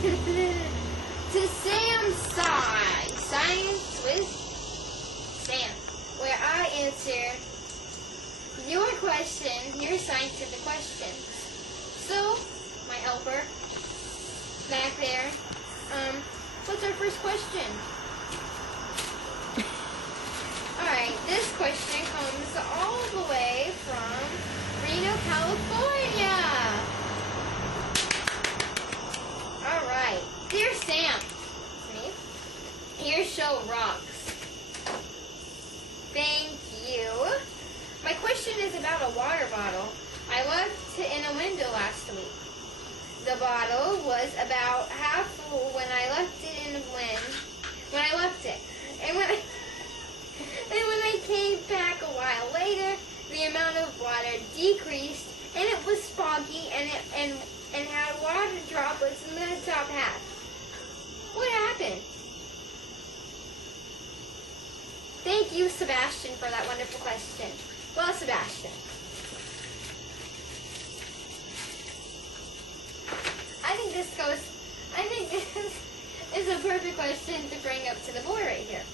to SamSci, Science with Sam, where I answer your questions, your scientific questions. So, my helper, back there, what's our first question? Alright, this question comes all the way from Reno, California. Alright, dear Sam, me, your show rocks. Thank you. My question is about a water bottle I left in a window last week. The bottle was about half full when I left it when I left it. And when I came back a while later, the amount of water decreased and it was foggy and had water droplets in the top half. What happened? Thank you, Sebastian, for that wonderful question. Well, Sebastian, I think this is a perfect question to bring up to the board right here.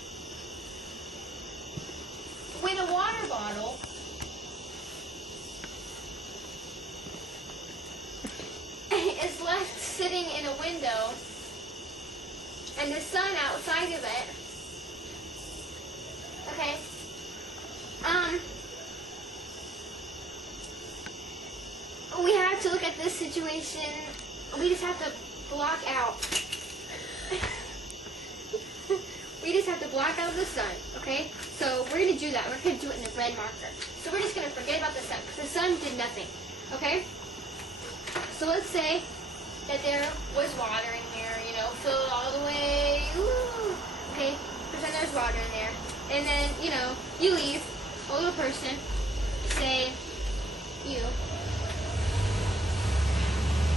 When a water bottle is left sitting in a window and the sun outside of it, okay, we have to look at this situation. We just have to block out. We just have to block out the sun, okay? So we're going to do that. We're going to do it in a red marker. So we're just going to forget about the sun, because the sun did nothing, okay? So let's say that there was water in here, you know, filled all the way, woo, okay? Pretend there's water in there. And then, you know, you leave, a little person, say, you.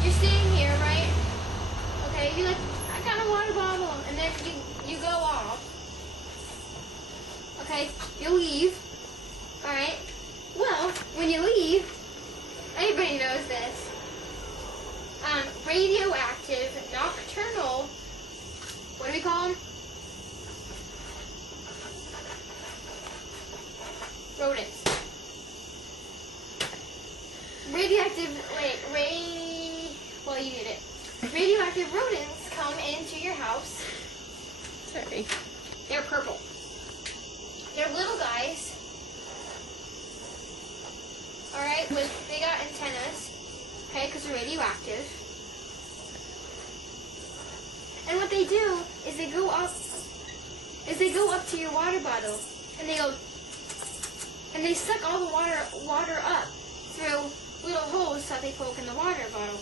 You're staying here, right? Okay, you're like, I got a water bottle, and then you go off. Okay, you leave. Alright. Well, when you leave, everybody knows this. Radioactive, nocturnal, what do we call them? Rodents. Well, you did it. Radioactive rodents come into your house. Sorry. They're purple. They're little guys. Alright, with big antennas. Okay, because they're radioactive. And what they do is they go up to your water bottle and they suck all the water up through little holes that they poke in the water bottle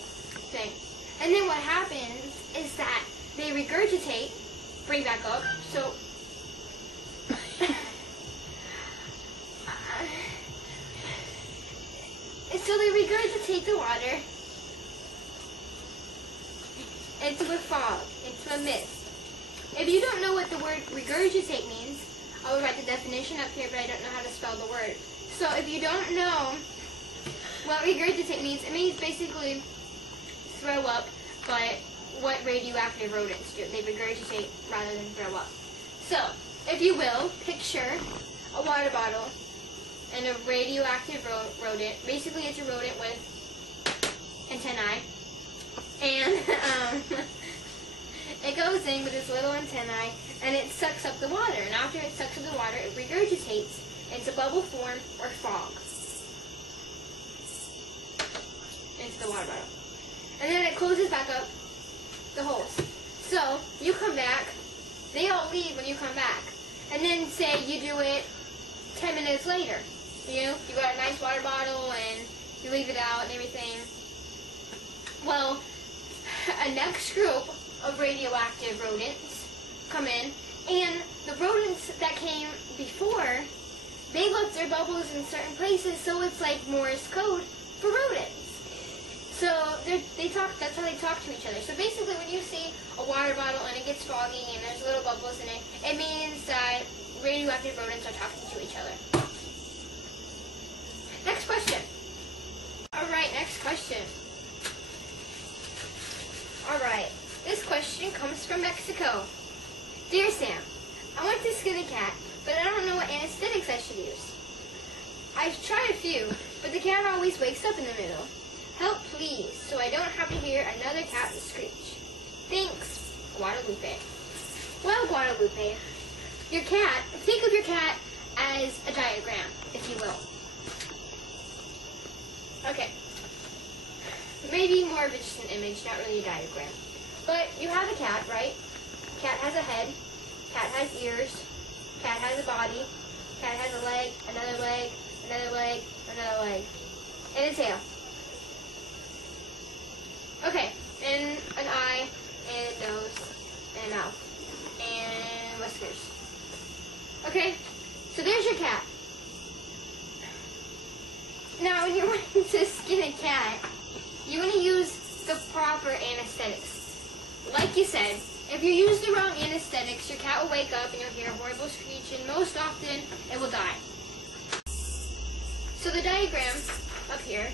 thing. And then what happens is that they regurgitate, bring back up, so they regurgitate the water into a fog, into a mist. If you don't know what the word regurgitate means, I will write the definition up here, but I don't know how to spell the word. So if you don't know what regurgitate means, it means basically throw up, but what radioactive rodents do. They regurgitate rather than throw up. So, if you will, picture a water bottle and a radioactive rodent. Basically, it's a rodent with antennae. And it goes in with its little antennae and it sucks up the water. And after it sucks up the water, it regurgitates into bubble form or fog into the water bottle. And then it closes back up the holes. So, you come back, they all leave when you come back. And then say you do it 10 minutes later. You know, you got a nice water bottle and you leave it out and everything. Well, a next group of radioactive rodents come in, and the rodents that came before, they left their bubbles in certain places, so it's like Morse code for rodents. So that's how they talk to each other. So basically when you see a water bottle and it gets foggy and there's little bubbles in it, it means that radioactive rodents are talking to each other. Next question. Alright, next question. Alright, this question comes from Mexico. Dear Sam, I want to skin a cat, but I don't know what anesthetics I should use. I've tried a few, but the cat always wakes up in the middle. Help please, so I don't have to hear another cat screech. Thanks, Guadalupe. Well, Guadalupe, your cat, think of your cat as a diagram, if you will. Okay. Maybe more of just an image, not really a diagram. But you have a cat, right? Cat has a head, cat has ears, cat has a body, cat has a leg, another leg, another leg, another leg, and a tail. Okay, and an eye, and a nose, and a mouth, and whiskers. Okay, so there's your cat. Now, when you're wanting to skin a cat, you want to use the proper anesthetics. Like you said, if you use the wrong anesthetics, your cat will wake up and you'll hear a horrible screech, and most often, it will die. So the diagram up here,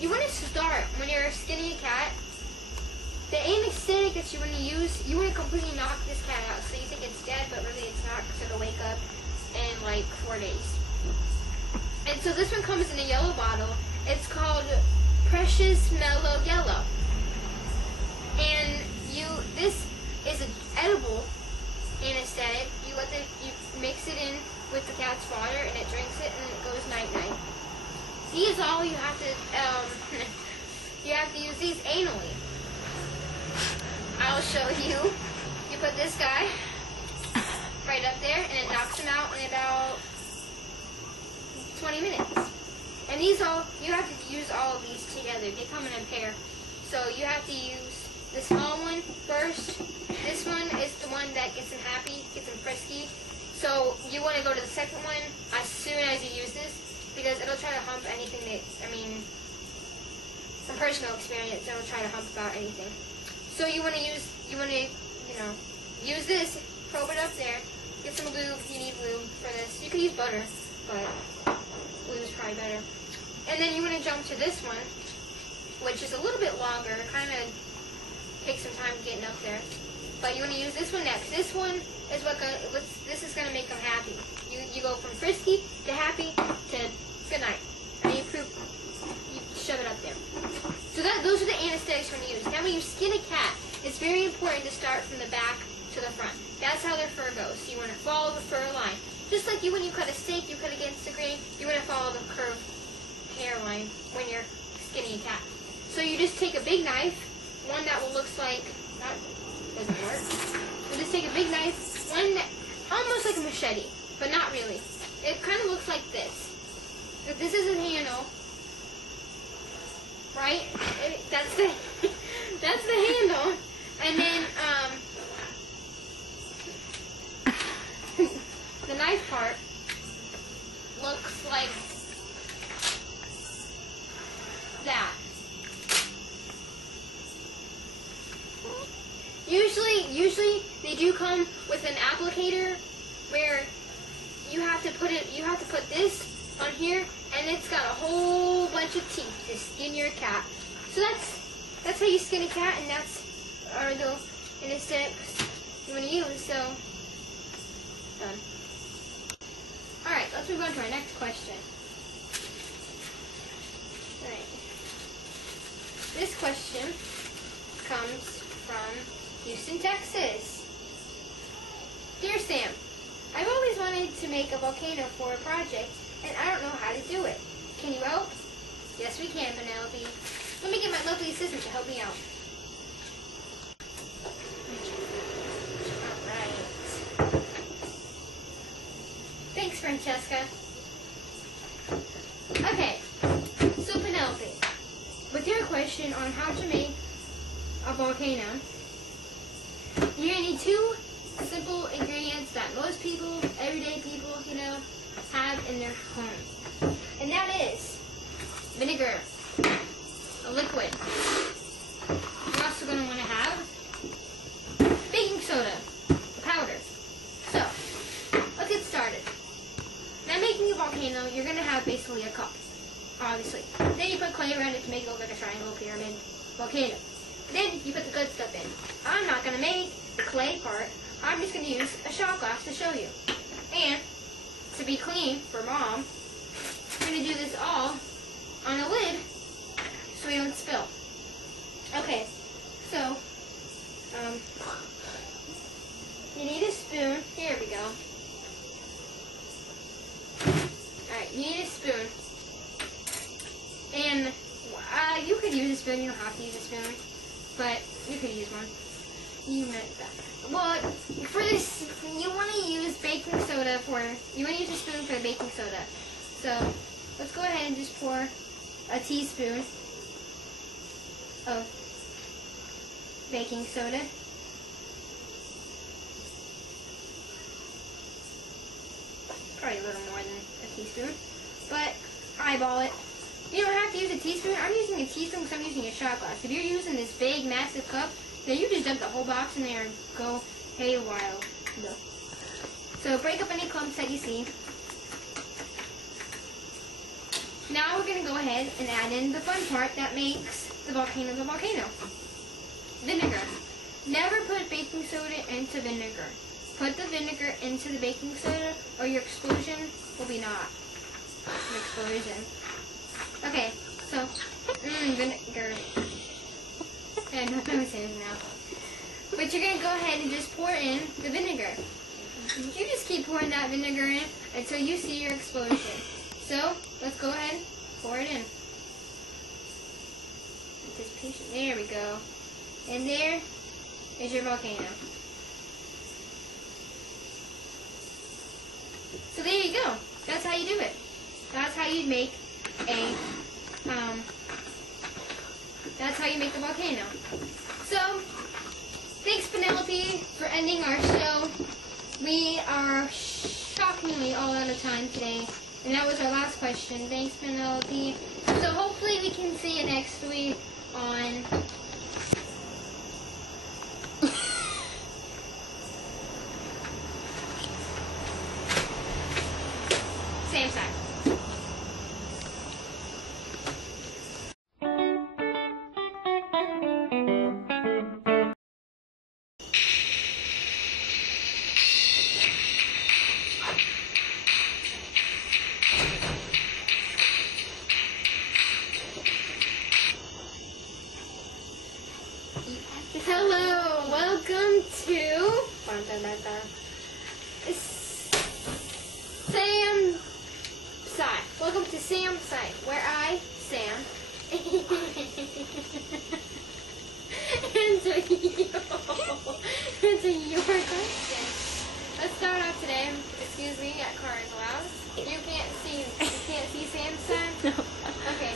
you want to start when you're skinning a cat. The anesthetic that you want to use, you want to completely knock this cat out. So you think it's dead, but really it's not, because it'll wake up in like 4 days. And so this one comes in a yellow bottle. It's called Precious Mellow Yellow. And this is an edible anesthetic. You mix it in with the cat's water, and it drinks it, and then it goes night-night. These all you have to use these anally. I'll show you. You put this guy right up there, and it knocks him out in about 20 minutes. And these all, you have to use all of these together. They come in a pair. So you have to use the small one first. This one is the one that gets him happy, gets him frisky. So you want to go to the second one as soon as you use this, because it'll try to hump anything that, from personal experience, it'll try to hump about anything. So you want to use this, probe it up there, get some lube. You need lube for this. You could use butter, but lube is probably better. And then you want to jump to this one, which is a little bit longer, kind of takes some time getting up there. But you want to use this one next. This one is this is going to make them happy. You go from frisky to happy to good night. And you shove it up there. So those are the anesthetics you want to use. Now when you skin a cat, it's very important to start from the back to the front. That's how their fur goes. So you want to follow the fur line. Just like when you cut a steak, you cut against the grain, you want to follow the curved hairline when you're skinning a cat. So you just take a big knife, one that looks like, that doesn't work. You just take a big knife, one that, almost like a machete, but not really. It kind of looks like this. If this is a handle, right? That's the handle, and then the knife part looks like that. Usually they do come with an applicator where you have to put this on here, and it's got a whole bunch of teeth to skin your cat. So that's how you skin a cat, and that's the anesthetics you want to use. So done. All right, let's move on to our next question. All right. This question comes from Houston, Texas. Dear Sam, I've always wanted to make a volcano for a project, and I don't know how to do it. Can you help? Yes, we can, Penelope. Let me get my lovely assistant to help me out. Alright. Thanks, Francesca. Okay, so Penelope, with your question on how to make a volcano, you're going to need 2 simple ingredients that most people, everyday people, have in their home. And that is vinegar, a liquid. You're also going to want to have baking soda, a powder. So, let's get started. Now making a volcano, you're going to have basically a cup, obviously. Then you put clay around it to make it look like a triangle pyramid. volcano. Then you put the good stuff in. I'm not going to make the clay part. I'm just going to use a shot glass to show you. And to be clean for Mom, I'm going to do this all on a lid so we don't spill. Okay, so you need a spoon. Here we go. Alright, you need a spoon. And you could use a spoon. You don't have to use a spoon. But you could use one. You meant that. Well, for this, you want to use baking soda you want to use a spoon for the baking soda. So, let's go ahead and just pour a teaspoon of baking soda. Probably a little more than a teaspoon, but eyeball it. You don't have to use a teaspoon. I'm using a teaspoon because I'm using a shot glass. If you're using this big, massive cup, then you just dump the whole box in there and go haywire. So break up any clumps that you see. Now we're going to go ahead and add in the fun part that makes the volcano the volcano. Vinegar. Never put baking soda into vinegar. Put the vinegar into the baking soda or your explosion will be not an explosion. Okay, so, vinegar. And I'm not going to say this now. But you're going to go ahead and just pour in the vinegar. You just keep pouring that vinegar in until you see your explosion. So, let's go ahead and pour it in. Just patient. There we go. And there is your volcano. So there you go. That's how you do it. That's how you make a, that's how you make a volcano. So, thanks Penelope for ending our show. We are shockingly all out of time today. And that was our last question. Thanks Penelope. So hopefully we can see you next week on SamSci2. Hello, welcome to SamSci2. Welcome to SamSci2, where I, Sam, answer your question. Let's start off today. Excuse me, that car is loud. You can't see SamSci2? No. Okay.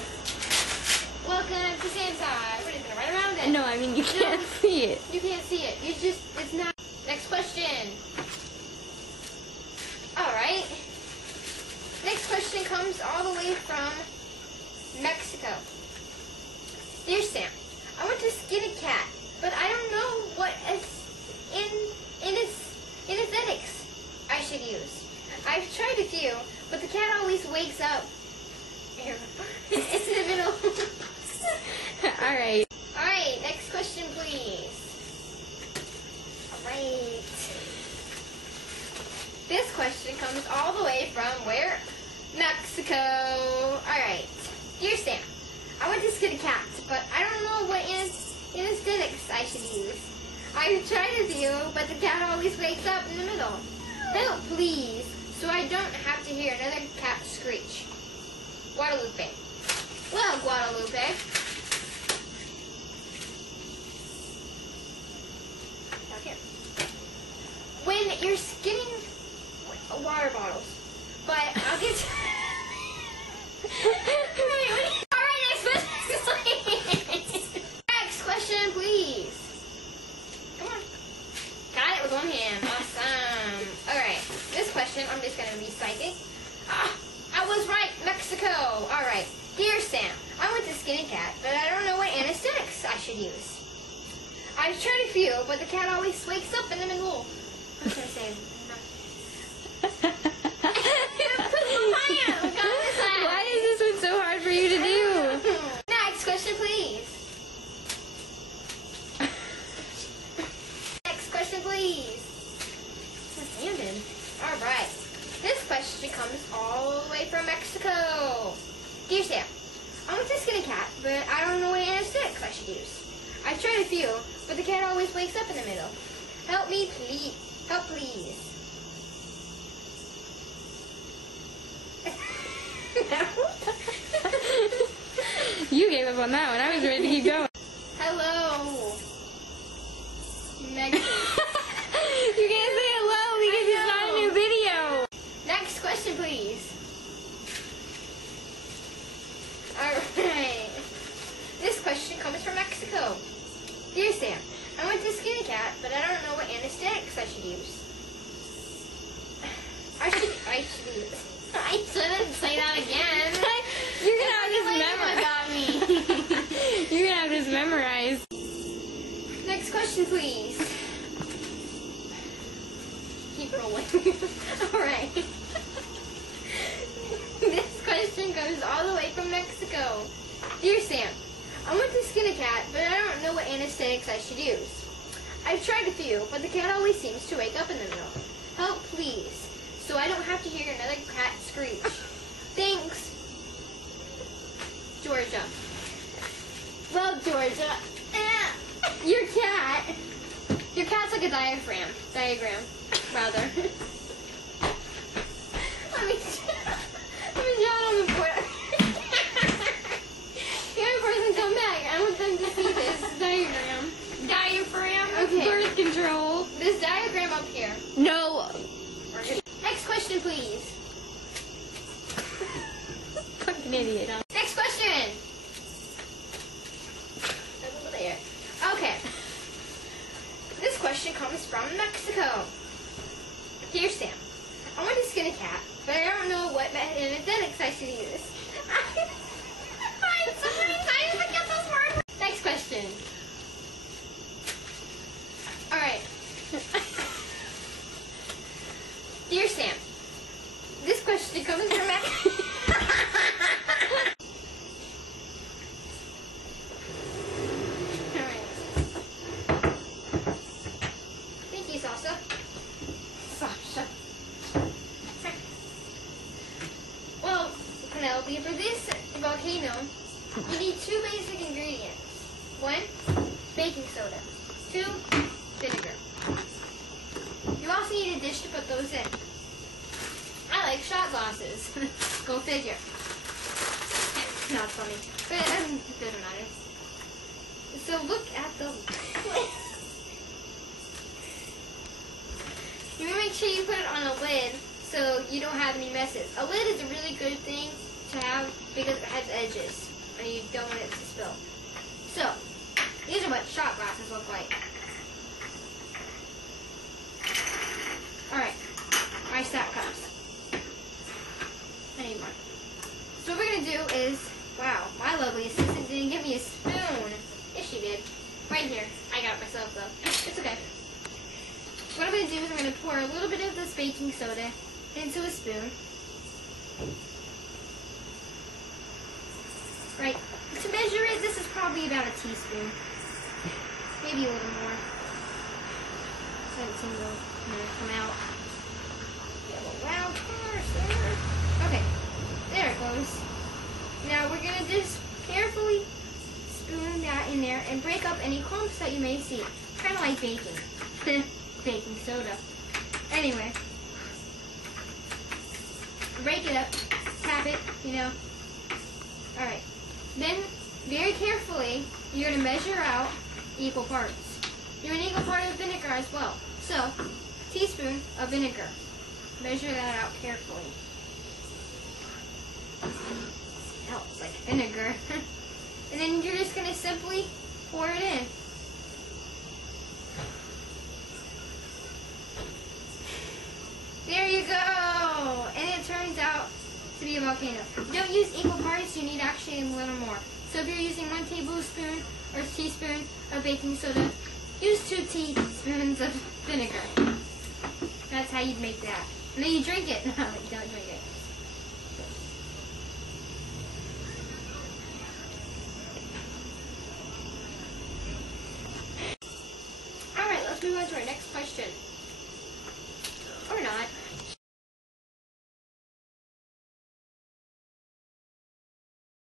Welcome to SamSci2. We're just gonna run around it. No, I mean you can't see it. You can't see it. It's not. Next question. Alright. Next question comes all the way from Mexico. Dear Sam, I want to skin a cat, but I don't know what anesthetics I should use. I've tried a few, but the cat always wakes up. It's in the middle. Alright. Alright, next question please. Alright. This question comes all the way from where? Mexico. Alright. Dear Sam, I want to skin a cat, but I don't know what anesthetics I should use. I've tried a few, but the cat always wakes up in the middle. Help, please, so I don't have to hear another cat screech. Guadalupe. Well, Guadalupe. Okay. When you're skinning water bottles, but I'll get to... Alright, next question. Next question, please. Come on. Got it with one hand. Awesome. Alright, this question, I'm just going to be psychic. I was right, Mexico. Alright. Dear Sam, I want to skin a cat, but I don't know what anesthetics I should use. I've tried a few, but the cat always wakes up in the middle. I was going to say... Why is this one so hard for you to do? Next question, please. Dear Sam, I want to skin a cat, but I don't know what anesthetics I should use. I've tried a few, but the cat always wakes up in the middle. Help me, please. Help, please. You gave up on that one. I was ready to keep going. Hello. Next. You can't say hello because it's not a new video. Next question, please. Alright. This question comes from Mexico. Dear Sam, I want to skin a cat, but I don't know what anesthetics I should use. I shouldn't say that again. You're gonna have this memorized. You're gonna have this memorized. Next question, please. Keep rolling. Alright. This question comes all the way from Mexico. Dear Sam, I want to skin a cat, but I don't know what anesthetics I should use. I've tried a few, but the cat always seems to wake up in the middle. Help, please, so I don't have to hear another cat screech. Thanks, Georgia. Well, Georgia, your cat's like a diagram, rather. Let me draw it on the board. The other person come back. I want them to see this diagram. Diaphragm? Okay. Birth control. This diagram up here. No. Next question, please. Fucking idiot. Next question. Over there. Okay. This question comes from Mexico. Dear Sam, I want to skin a cat, but I don't know what anesthetics I should use. Sometimes I forget those words. Next question. Alright. Dear Sam, this question comes from Mexico. Alright. Thank you, Sasha. Well, Penelope, for this volcano, you need 2 basic ingredients. 1, baking soda. 2, vinegar. You also need a dish to put those in. I like shot glasses. Go figure. Not funny. But it doesn't matter. So look at the You want to make sure you put it on a lid so you don't have any messes. A lid is a really good thing to have because it has edges and you don't want it to spill. So, these are what shot glasses look like. Alright, my stack cups. I need more. So what we're going to do is, wow, my lovely assistant didn't give me a spoon. Yes, she did. Right here. I got it myself though. It's okay. What I'm going to do is I'm going to pour a little bit of this baking soda into a spoon. Right. To measure it, this is probably about a teaspoon. Maybe a little more. So it seems to come out. Get a little loud first there. Okay. There it goes. Now we're going to just carefully spoon that in there and break up any clumps that you may see. Kind of like baking. Baking soda. Anyway. Break it up. Tap it, you know. Alright. Then, very carefully, you're going to measure out equal parts. You're an equal part of vinegar as well. So, teaspoon of vinegar. Measure that out carefully. Smells like vinegar. And then you're just going to simply pour it in. There you go! And it turns out to be a volcano. You don't use equal parts, you need actually a little more. So if you're using 1 tablespoon or teaspoon of baking soda, use 2 teaspoons of vinegar. That's how you'd make that. And then you drink it. No, you don't drink it. Alright, let's move on to our next question.